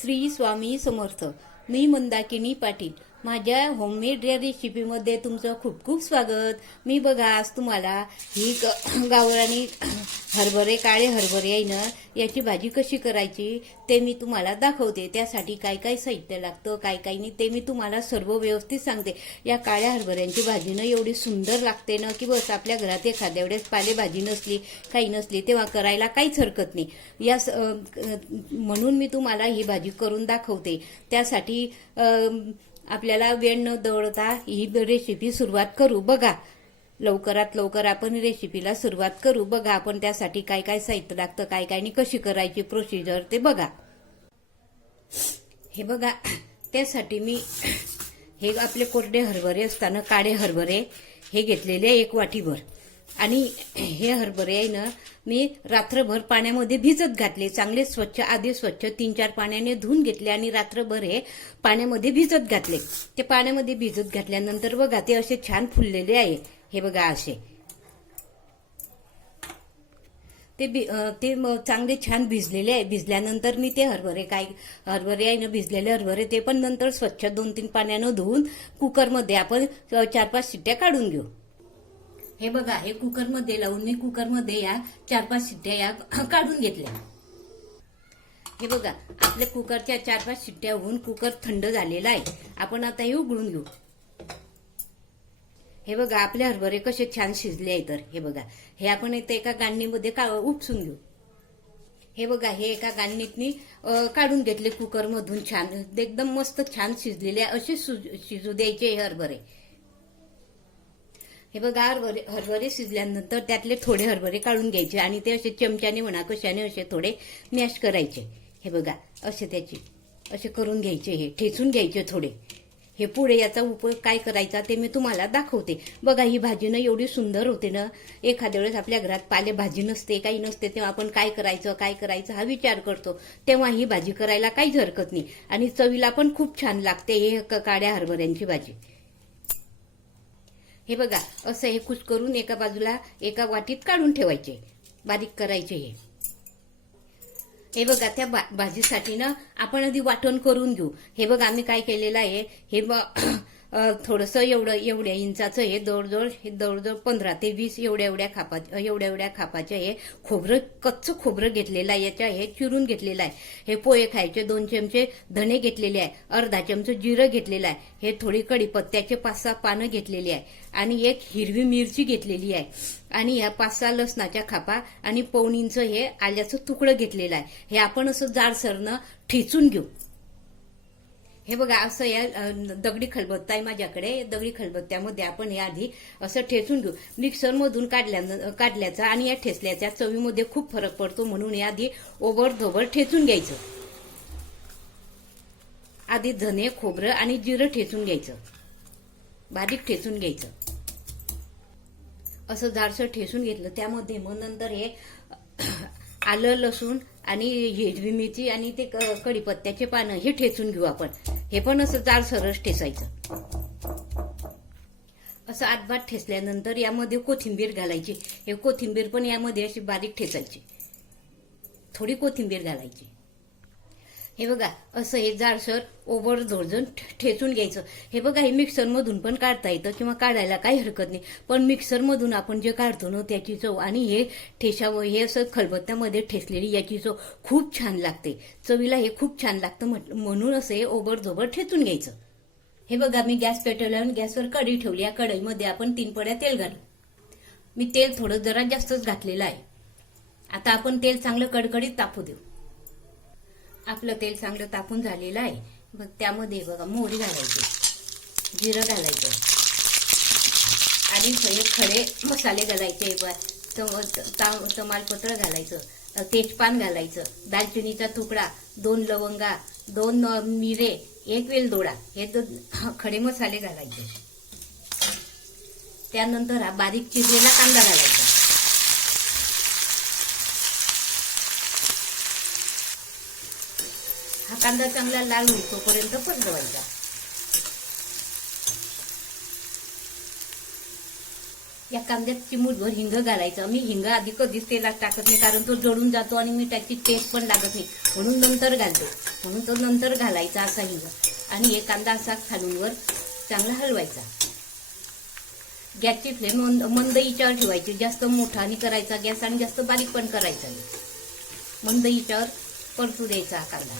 श्री स्वामी समर्थ. मी मंदाकिनी पाटील. माझ्या होममेड रेसिपीमध्ये तुमचं खूप खूप स्वागत. मी बघा आज तुम्हाला ही गावरानी हरभरे, काळे हरभरे आहे ना, याची भाजी कशी करायची ते मी तुम्हाला दाखवते. त्यासाठी काय काय साहित्य लागतं, काय काय नाही ते मी तुम्हाला सर्व व्यवस्थित सांगते. या काळ्या हरभऱ्यांची भाजी ना एवढी सुंदर लागते ना की बस आपल्या घरात एखाद्या वेळेस पालेभाजी नसली, काही नसली तेव्हा करायला काहीच हरकत नाही. म्हणून मी तुम्हाला ही भाजी करून दाखवते. त्यासाठी आपल्याला वेळ न दवडता ही रेसिपी सुरुवात करू. बघा, लवकरात लवकर आपण रेसिपीला सुरुवात करू. बघा आपण त्यासाठी काय काय साहित्य लागतं, काय काय आणि कशी करायची प्रोसिजर ते बघा. हे बघा, त्यासाठी मी हे आपले कोरडे हरभरे असताना काळे हरभरे हे घेतलेले 1 वाटीभर. आणि हे हरभरे आहे ना मी रात्रभर पाण्यामध्ये भिजत घातले. चांगले स्वच्छ, आधी स्वच्छ 3-4 पाण्याने धुवून घेतले आणि रात्रभर हे पाण्यामध्ये भिजत घातले. ते पाण्यामध्ये भिजत घातल्यानंतर बघा ते असे छान फुललेले आहे. हे बघा असे ते चांगले छान भिजलेले आहे. भिजल्यानंतर मी ते हरभरे आहे ना, भिजलेले हरभरे ते पण नंतर स्वच्छ 2-3 पाण्यानं धुवून कुकरमध्ये आपण 4-5 शिट्ट्या काढून घेऊ. हे बघा, हे कुकरमध्ये लावून मी कुकरमध्ये या 4-5 शिट्ट्या या काढून घेतल्या. हे बघा, आपल्या कुकरच्या 4-5 शिट्ट्या होऊन कुकर थंड झालेला आहे. आपण आता हे उघडून घेऊ. हे बघा, आपले हरभरे कसे छान शिजले आहे. तर हे बघा, हे आपण इथे एका गांडणीमध्ये उपसून घेऊ. हे बघा, हे एका गांडणीतनी काढून घेतले कुकरमधून. छान एकदम मस्त छान शिजलेले असे शिजू द्यायचे हे हरभरे. हे बघा, हरभरे शिजल्यानंतर त्यातले थोडे हरभरे काढून घ्यायचे आणि ते असे चमच्याने म्हणा कशाने असे थोडे मॅश करायचे. हे बघा, असे करून घ्यायचे, हे ठेचून घ्यायचे थोडे. हे पुढे याचा उपयोग काय करायचा ते मी तुम्हाला दाखवते. बघा, ही भाजी ना एवढी सुंदर होते ना. एखाद्या वेळेस आपल्या घरात पालेभाजी नसते, काही नसते, तेव्हा आपण काय करायचं हा विचार करतो. तेव्हा ही भाजी करायला काहीच हरकत नाही आणि चवीला पण खूप छान लागते हे काळ्या हरभऱ्यांची भाजी. हे बघा, असं हे कुच करून एका बाजूला एका वाटीत काढून ठेवायचे, बारीक करायचे. हे बघा, त्या भाजीसाठी ना आपण आधी वाटण करून घेऊ. हे बघा, आम्ही काय केलेलं आहे, हे थोडंसं एवढ्या इंचाचं हे जवळजवळ 15 ते 20 एवढ्या खापाचे हे खोबरं, कच्चं खोबरं घेतलेलं आहे. हे चिरून घेतलेलं आहे. हे पोहे खायचे 2 चमचे धणे घेतलेले आहे. अर्धा चमचा जिरं घेतलेलं आहे. हे थोडी कढीपत्त्याचे 5-6 पानं घेतलेली आहे आणि 1 हिरवी मिरची घेतलेली आहे आणि ह्या 5-6 लसणाच्या खापा आणि 1/4 इंच हे आल्याचं तुकडं घेतलेलं आहे. हे आपण असं जाडसरनं ठेचून घेऊ. हे बघा, असं या दगडी खलबत्ता आहे माझ्याकडे. दगडी खलबत्त्यामध्ये आपण हे आधी असं ठेचून घेऊ. मिक्सरमधून काढल्याचा आणि या ठेचल्याच्या चवीमध्ये खूप फरक पडतो, म्हणून हे आधी ओबडधोबड ठेचून घ्यायचं. आधी धने, खोबरं आणि जिरं ठेचून घ्यायचं, बारीक ठेचून घ्यायचं. असं जाडसर ठेचून घेतलं. त्यामध्ये मग नंतर हे आलं, लसूण आणि हिरवी मिरची आणि ते कढीपत्त्याचे पानं हे ठेचून घेऊ आपण. हे पण असं जाडसरच ठेचायचं. असं आतभात ठेचल्यानंतर यामध्ये कोथिंबीर घालायची. हे कोथिंबीर पण यामध्ये अशी बारीक ठेचायची, थोडी कोथिंबीर घालायची. हे बघा, असं हे जाडसर ओबडधोबड ठेचून घ्यायचं. हे बघा, हे मिक्सरमधून पण काढता येतं किंवा काढायला काही हरकत नाही, पण मिक्सरमधून आपण जे काढतो ना त्याची चव आणि हे हे असं खलबत्त्यामध्ये ठेचलेली याची चव खूप छान लागते. चवीला हे खूप छान लागतं, म्हणून असं हे ओबडधोबड ठेचून घ्यायचं. हे बघा, मी गॅस पेटवला आणि गॅसवर कढई ठेवली. या कढईमध्ये आपण 3 पड्या तेल घालू. मी तेल थोडं जरा जास्तच घातलेलं आहे. आता आपण तेल चांगलं कडकडीत तापू देऊ. आपलं तेल चांगलं तापून झालेलं आहे. मग त्यामध्ये बघा मोहरी घालायची, जिरं घालायचं आणि खडे मसाले घालायचे. तमालपत्र घालायचं, तेजपान घालायचं, दालचिनीचा तुकडा, 2 लवंगा, 2 मिरे, 1 वेलदोडा, हे खडे मसाले घालायचे. त्यानंतर हा बारीक चिरलेला कांदा घालायचा. हा कांदा चांगला लाल होईल तोपर्यंत परतवायचा. या कांद्यात चिमूटभर हिंग घालायचं. मी हिंग आधी कधीच तेलात टाकत नाही, कारण तो जळून जातो आणि मिठाची टेस्ट पण लागत नाही, म्हणून नंतर घालते. म्हणून तो नंतर घालायचा असा हिंग. आणि हे कांदा असा खालून वर चांगला हलवायचा. गॅसची फ्लेम मंद हिच्यावर ठेवायची. जास्त मोठा नाही करायचा गॅस आणि जास्त बारीक पण करायचा नाही. मंद हिच्यावर परतू द्यायचा हा कांदा.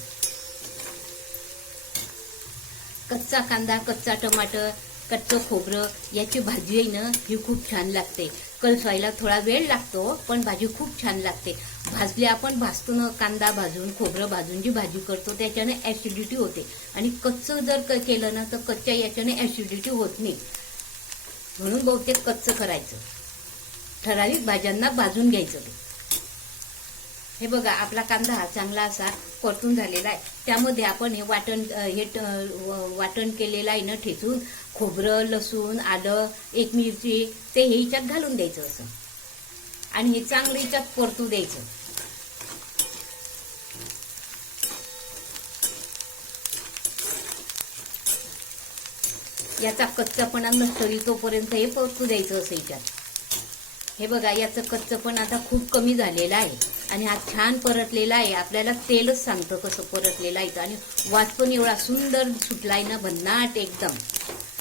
कच्चा कांदा, कच्चा टमाटर, कच्चं खोबरं याची भाजी आहे ना, ही खूप छान लागते. कलसायला थोडा वेळ लागतो, पण भाजी खूप छान लागते. भाजली आपण भाजतो ना, कांदा भाजून खोबरं भाजून जी भाजी करतो त्याच्याने ऍसिडिटी होते. आणि कच्चं जर केलं ना तर कच्च्या याच्याने ऍसिडिटी होत नाही. म्हणून बहुतेक कच्चं करायचं. ठराविक भाज्यांना भाजून घ्यायचं. हे बघा, आपला कांदा हा चांगला असा परतून झालेला आहे. त्यामध्ये आपण हे वाटण केलेलं आहे ना, ठेचून खोबरं, लसूण, आलं, एक मिरची, ते हे हिच्यात घालून द्यायचं असं. आणि हे चांगलं हिच्यात परतू द्यायचं. याचा कच्चापणा नसतोरी तोपर्यंत हे परतू द्यायचं असं हिच्यात. हे बघा, याचं कच्चपण आता खूप कमी झालेलं आहे आणि हा छान परतलेला आहे. आपल्याला तेलच सांगतं कसं परतलेलं आहे. आणि वास पण एवढा सुंदर सुटलाय ना, भन्नाट एकदम.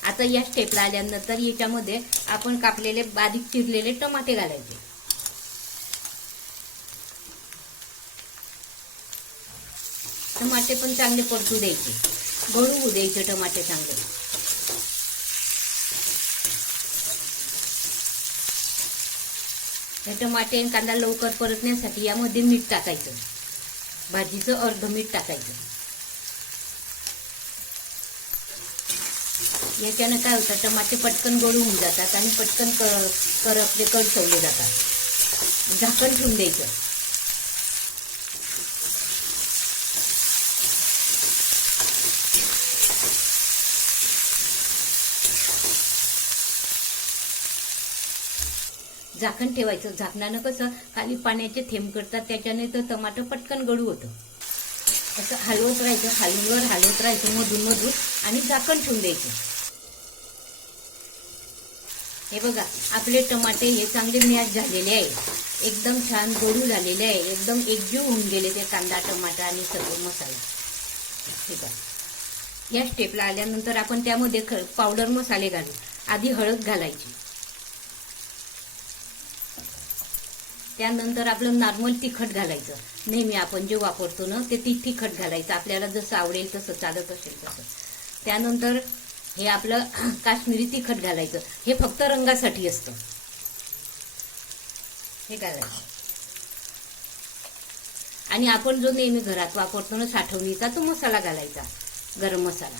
आता या स्टेपला आल्यानंतर याच्यामध्ये आपण कापलेले बारीक चिरलेले टमाटे घालायचे. टमाटे पण चांगले परतू द्यायचे, गळू होऊ द्यायचे टमाटे चांगले. टमाटे आणि कांदा लवकर परतण्यासाठी यामध्ये मीठ टाकायचं. भाजीचं अर्ध मीठ टाकायचं. याच्यानं काय होतं, टमाटे पटकन गळून होऊन जातात आणि पटकन करपले कडसवले जातात. झाकण ठेवून द्यायचं. झाकण ठेवायचं. झाकणानं कसं खाली पाण्याचे थेंब करतात, त्याच्याने तर टमाटर पटकन गळू होतं. असं हलवत राहायचं, खालून वर हलवत राहायचं मधून मधून आणि झाकण ठेवून द्यायचं. हे बघा, आपले टमाटे हे चांगले मॅश झालेले आहे. एकदम छान गळू झालेले आहे. एकदम एकजीव होऊन गेले ते कांदा, टमाटा आणि सगळे मसाला. हे बघा, या स्टेपला आल्यानंतर आपण त्यामध्ये पावडर मसाले घालू. आधी हळद घालायची. त्यानंतर आपलं नॉर्मल तिखट घालायचं. नेहमी आपण जे वापरतो ना ते तिखट घालायचं. आपल्याला जसं आवडेल तसं, चालत असेल तसं. त्यानंतर हे आपलं काश्मीरी तिखट घालायचं. हे फक्त रंगासाठी असतं. हे घालायचं. आणि आपण जो नेहमी घरात वापरतो ना साठवणीचा, तो मसाला घालायचा, गरम मसाला.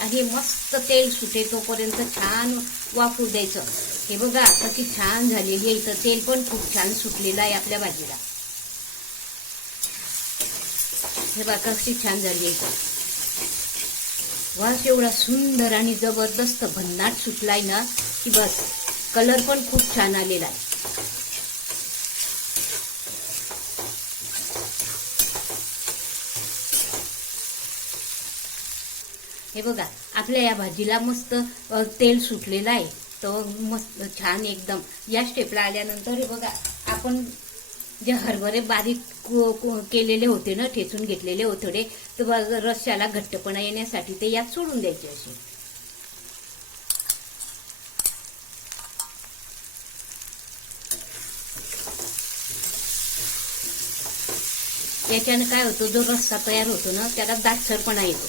आणि मस्त तेल सुटे तोपर्यंत छान वाफू द्यायचं. हे बघा, कशी छान झालेली आहे. इथं तेल पण खूप छान सुटलेलं आहे आपल्या भाजीला. हे बघा, कशी छान झाली आहे. वास एवढा सुंदर आणि जबरदस्त भन्नाट सुटलाय ना की बस. कलर पण खूप छान आलेला आहे. हे बघा, आपल्या या भाजीला मस्त तेल सुटलेलं आहे. तर मस्त छान एकदम. या स्टेपला आल्यानंतर हे बघा, आपण जे हरभरे बारीक केलेले होते ना, ठेचून घेतलेले होते थोडे, तर रश्श्याला घट्टपणा येण्यासाठी ते यात सोडून द्यायचे असे. याच्यानं काय होतं, जो रस्सा तयार होतो ना त्याला दाटसरपणा येतो.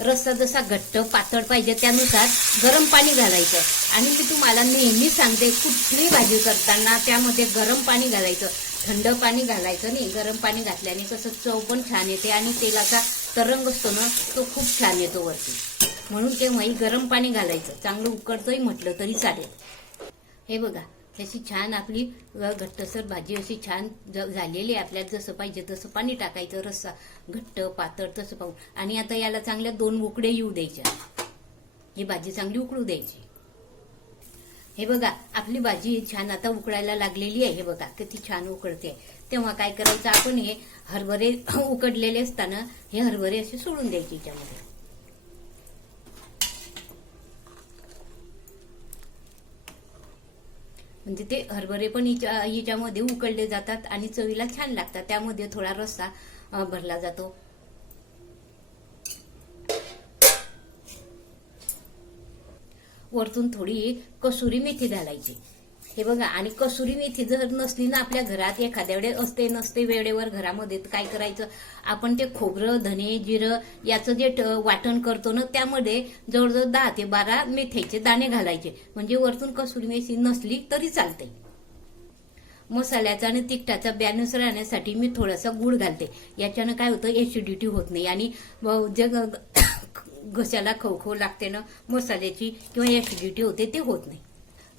रस्सा जसा घट्ट पातळ पाहिजे त्यानुसार गरम पाणी घालायचं. आणि मी तुम्हाला नेहमी सांगते, कुठली भाजी करताना त्यामध्ये गरम पाणी घालायचं, थंड पाणी घालायचं नाही. गरम पाणी घातल्याने कसं चव पण छान येते आणि तेलाचा तरंग असतो ना तो खूप छान येतो वरती. म्हणून तेव्हाही गरम पाणी घालायचं. चांगलं उकडतंही म्हटलं तरी चालेल. हे बघा, अशी छान आपली घट्टसर भाजी अशी छान झालेली आहे. आपल्याला जसं पाहिजे तसं पाणी टाकायचं. रस्सा घट्ट पातळ तसं पाहून. आणि आता याला चांगल्या 2 उकडे येऊ द्यायच्या. ही भाजी चांगली उकळू द्यायची. हे बघा आपली भाजी छान आता उकळायला लागलेली आहे. हे बघा किती छान उकळते. तेव्हा काय करायचं, आपण हे हरभरे उकडलेले असताना हे हरभरे असे सोडून द्यायचे याच्यामध्ये. म्हणजे ते हरभरे पण हिच्यामध्ये उकळले जातात आणि चवीला छान लागतात. त्यामध्ये थोडा रस्सा भरला जातो. वरतून थोडी कसुरी मेथी घालायची. हे बघा, आणि कसुरी मेथी जर नसली ना आपल्या घरात, एखाद्या वेळे असते नसते वेळेवर घरामध्ये, तर काय करायचं, आपण ते खोबरं, धने, जिरं याचं जे वाटण करतो ना त्यामध्ये जवळजवळ 10 ते 12 मेथीचे दाणे घालायचे. म्हणजे वरतून कसुरी मेथी नसली तरी चालते. मसाल्याचा आणि तिखटाचा बॅलन्स राहण्यासाठी मी थोडासा गूळ घालते. याच्यानं काय होतं, ऍसिडिटी होत नाही आणि जे घशाला खवखव लागते ना मसाल्याची किंवा ऍसिडिटी होते ते होत नाही.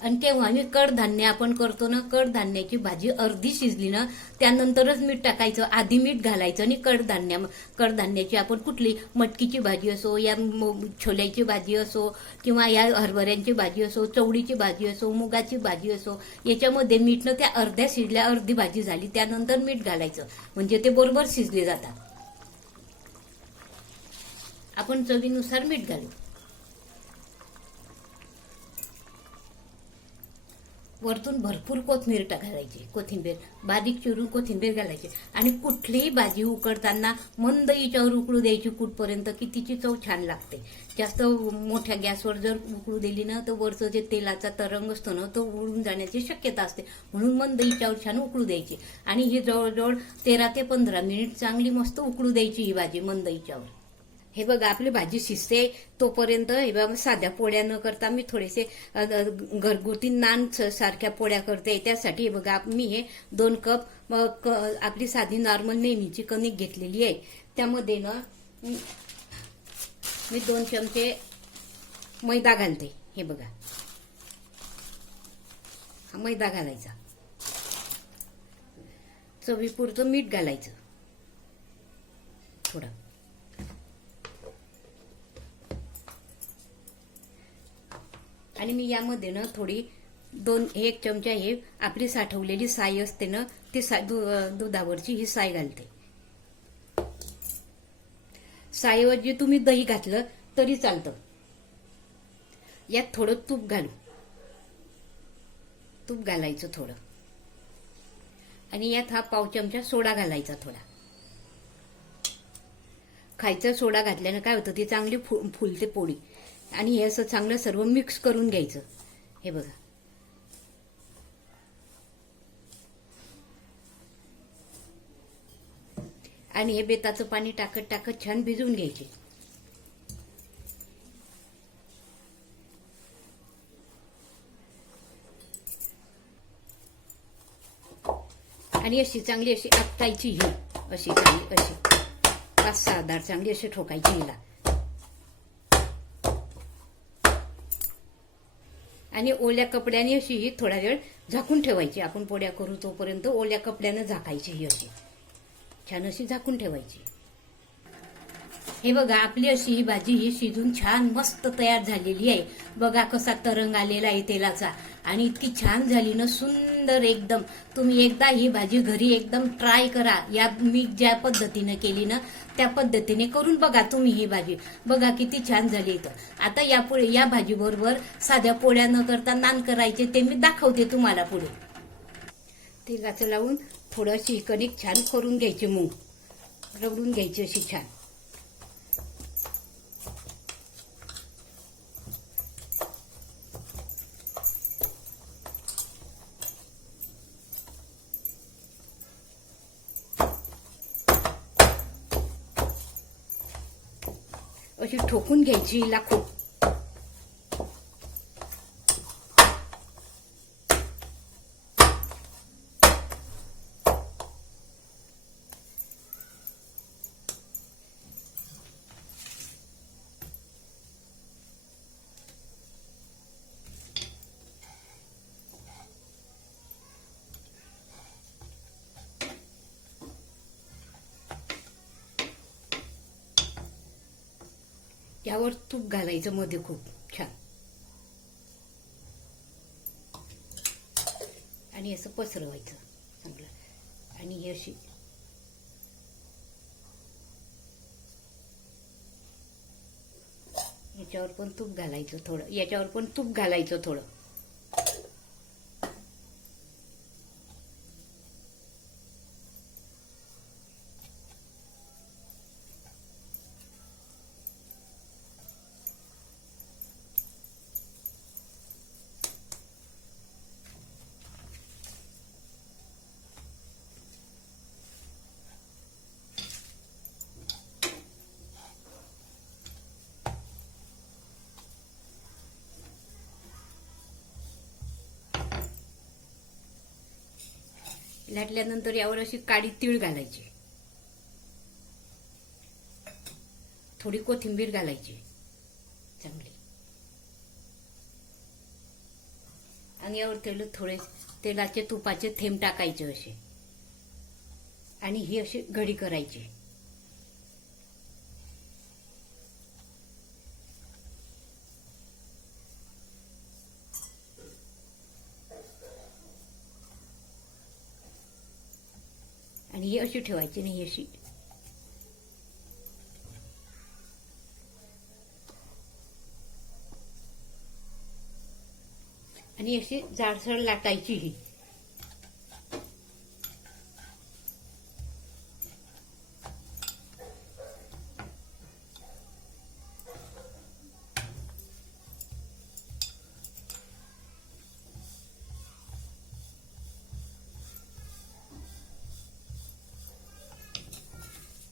आणि तेव्हा मी कडधान्य आपण करतो ना, कडधान्याची भाजी अर्धी शिजली ना त्यानंतरच मीठ टाकायचं. आधी मीठ घालायचं आणि कडधान्याची आपण कुठली मटकीची भाजी असो, या छोल्याची भाजी असो, किंवा या हरभऱ्यांची भाजी असो, चवळीची भाजी असो, मुगाची भाजी असो, याच्यामध्ये मीठ न त्या अर्ध्या शिजल्या, अर्धी भाजी झाली त्यानंतर मीठ घालायचं. म्हणजे ते बरोबर शिजले जातात. आपण चवीनुसार मीठ घालू. वरतून भरपूर कोथिंबीर घालायची. कोथिंबीर बारीक चिरून कोथिंबीर घालायची. आणि कुठलीही भाजी उकडताना मंद हिच्यावर उकळू द्यायची कुठपर्यंत की तिची चव छान लागते. जास्त मोठ्या गॅसवर जर उकळू दिली ना तर वरचं जे तेलाचा तरंग असतो ना तो उडून जाण्याची शक्यता असते. म्हणून मंद हिच्यावर छान उकळू द्यायची. आणि ही जवळजवळ 13 ते 15 मिनिट चांगली मस्त उकळू द्यायची ही भाजी मंद हिच्यावर. हे बघा आपली भाजी शिजते तोपर्यंत हे बघा साध्या पोळ्या न करता मी थोडेसे घरगुती नान सारख्या पोळ्या करते. त्यासाठी हे बघा मी हे 2 कप आपली साधी नॉर्मल नेहमीची कणिक घेतलेली आहे. त्यामध्ये ना मी 2 चमचे मैदा घालते. हे बघा हा मैदा घालायचा. चवीपुरतं मीठ घालायचं थोडं. आणि मी यामध्ये ना थोडी 1 चमचा हे आपली साठवलेली साय असते ना ती दुधावरची ही साय घालते. सायऐवजी तुम्ही दही घातलं तरी चालतं. यात थोडं तूप घालू. तूप घालायचं थोडं. आणि यात हा पाव चमचा सोडा घालायचा थोडा. खायचा सोडा घातल्यानं काय होतं ती चांगली फुलते पोळी. आणि हे असं चांगलं सर्व मिक्स करून घ्यायचं. हे बघा आणि हे बेताचं पाणी टाकत टाकत छान भिजवून घ्यायचे. आणि अशी चांगली अशी आपटायची ही अशी चांगली अशी 5-6 दार चांगली अशी ठोकायची हिला. आणि ओल्या कपड्याने अशी ही थोडा वेळ झाकून ठेवायची. आपण पोळ्या करू तोपर्यंत ओल्या कपड्याने झाकायची ही अशी छान अशी झाकून ठेवायची. हे बघा आपली अशी ही भाजी ही शिजून छान मस्त तयार झालेली आहे. बघा कसा तरंग आलेला आहे तेलाचा. आणि इतकी छान झाली ना सुंदर एकदम. तुम्ही एकदा ही भाजी घरी एकदम ट्राय करा. या मी ज्या पद्धतीने केली ना त्या पद्धतीने करून बघा तुम्ही ही भाजी. बघा किती छान झाली इथं. आता या भाजी बरोबर साध्या पोळ्या न करता नान करायचे ते मी दाखवते तुम्हाला पुढे. तेलाचं लावून थोडं अशी कणिक छान करून घ्यायची. मूग रगडून घ्यायची अशी छान. अशी ठोकून घ्यायची हिला खूप. यावर तूप घालायचं मध्ये खूप छान. आणि असं पसरवायचं चांगलं. आणि ही अशी याच्यावर पण तूप घालायचं थोडं, याच्यावर पण तूप घालायचं थोडं. लाटल्यानंतर यावर अशी काळी तीळ घालायची, थोडी कोथिंबीर घालायची चांगली, आणि यावर थोडे तेलाचे तुपाचे थेंब टाकायचे असे, आणि ही अशी घडी करायची. आणि ही अशी ठेवायची नाही अशी. आणि अशी जाडसर लाटायची ही.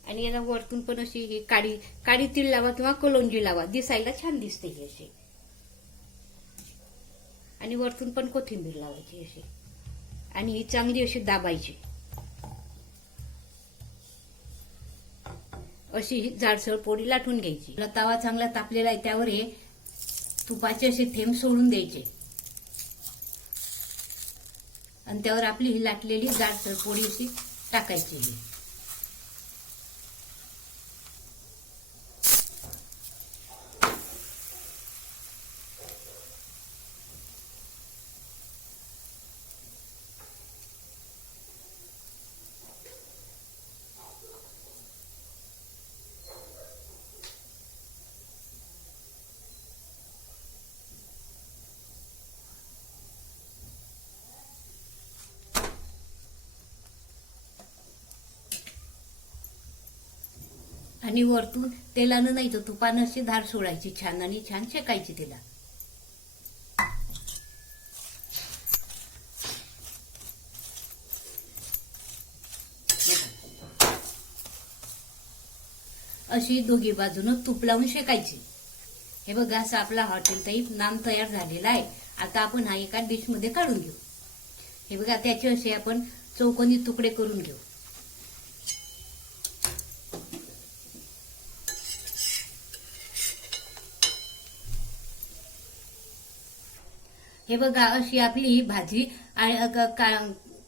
आणि याला वरतून पण अशी ही काळी तीळ लावा किंवा कलोंजी लावा, दिसायला छान दिसते ही अशी. आणि वरतून पण कोथिंबीर लावायची अशी, आणि ही चांगली अशी दाबायची. अशी ही जाडसर पोळी लाटून घ्यायची. तवा चांगला तापलेला आहे, त्यावर हे तुपाचे असे थेंब सोडून द्यायचे, आणि त्यावर आपली ही लाटलेली जाडसर पोळी अशी टाकायची. आणि वरतून तेलानं नाही तर तुपानं अशी धार सोडायची छान, आणि छान शेकायची तिला. अशी दोघी बाजूनं तूप लावून शेकायची. हे बघा, असं आपला हॉटेल टाईप नान तयार झालेला आहे. आता आपण हा एका डिश मध्ये काढून घेऊ. हे बघा, त्याचे असे आपण चौकोनी तुकडे करून घेऊ. हे बघा, अशी आपली ही भाजी,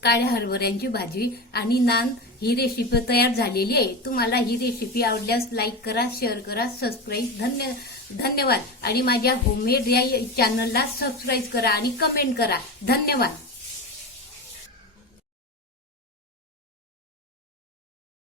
काळ्या हरभऱ्यांची भाजी आणि नान ही रेसिपी तयार झालेली आहे. तुम्हाला ही रेसिपी आवडल्यास लाईक करा, शेअर करा, सबस्क्राईब. धन्यवाद. आणि माझ्या होममेड या चॅनलला सबस्क्राईब करा आणि कमेंट करा. धन्यवाद.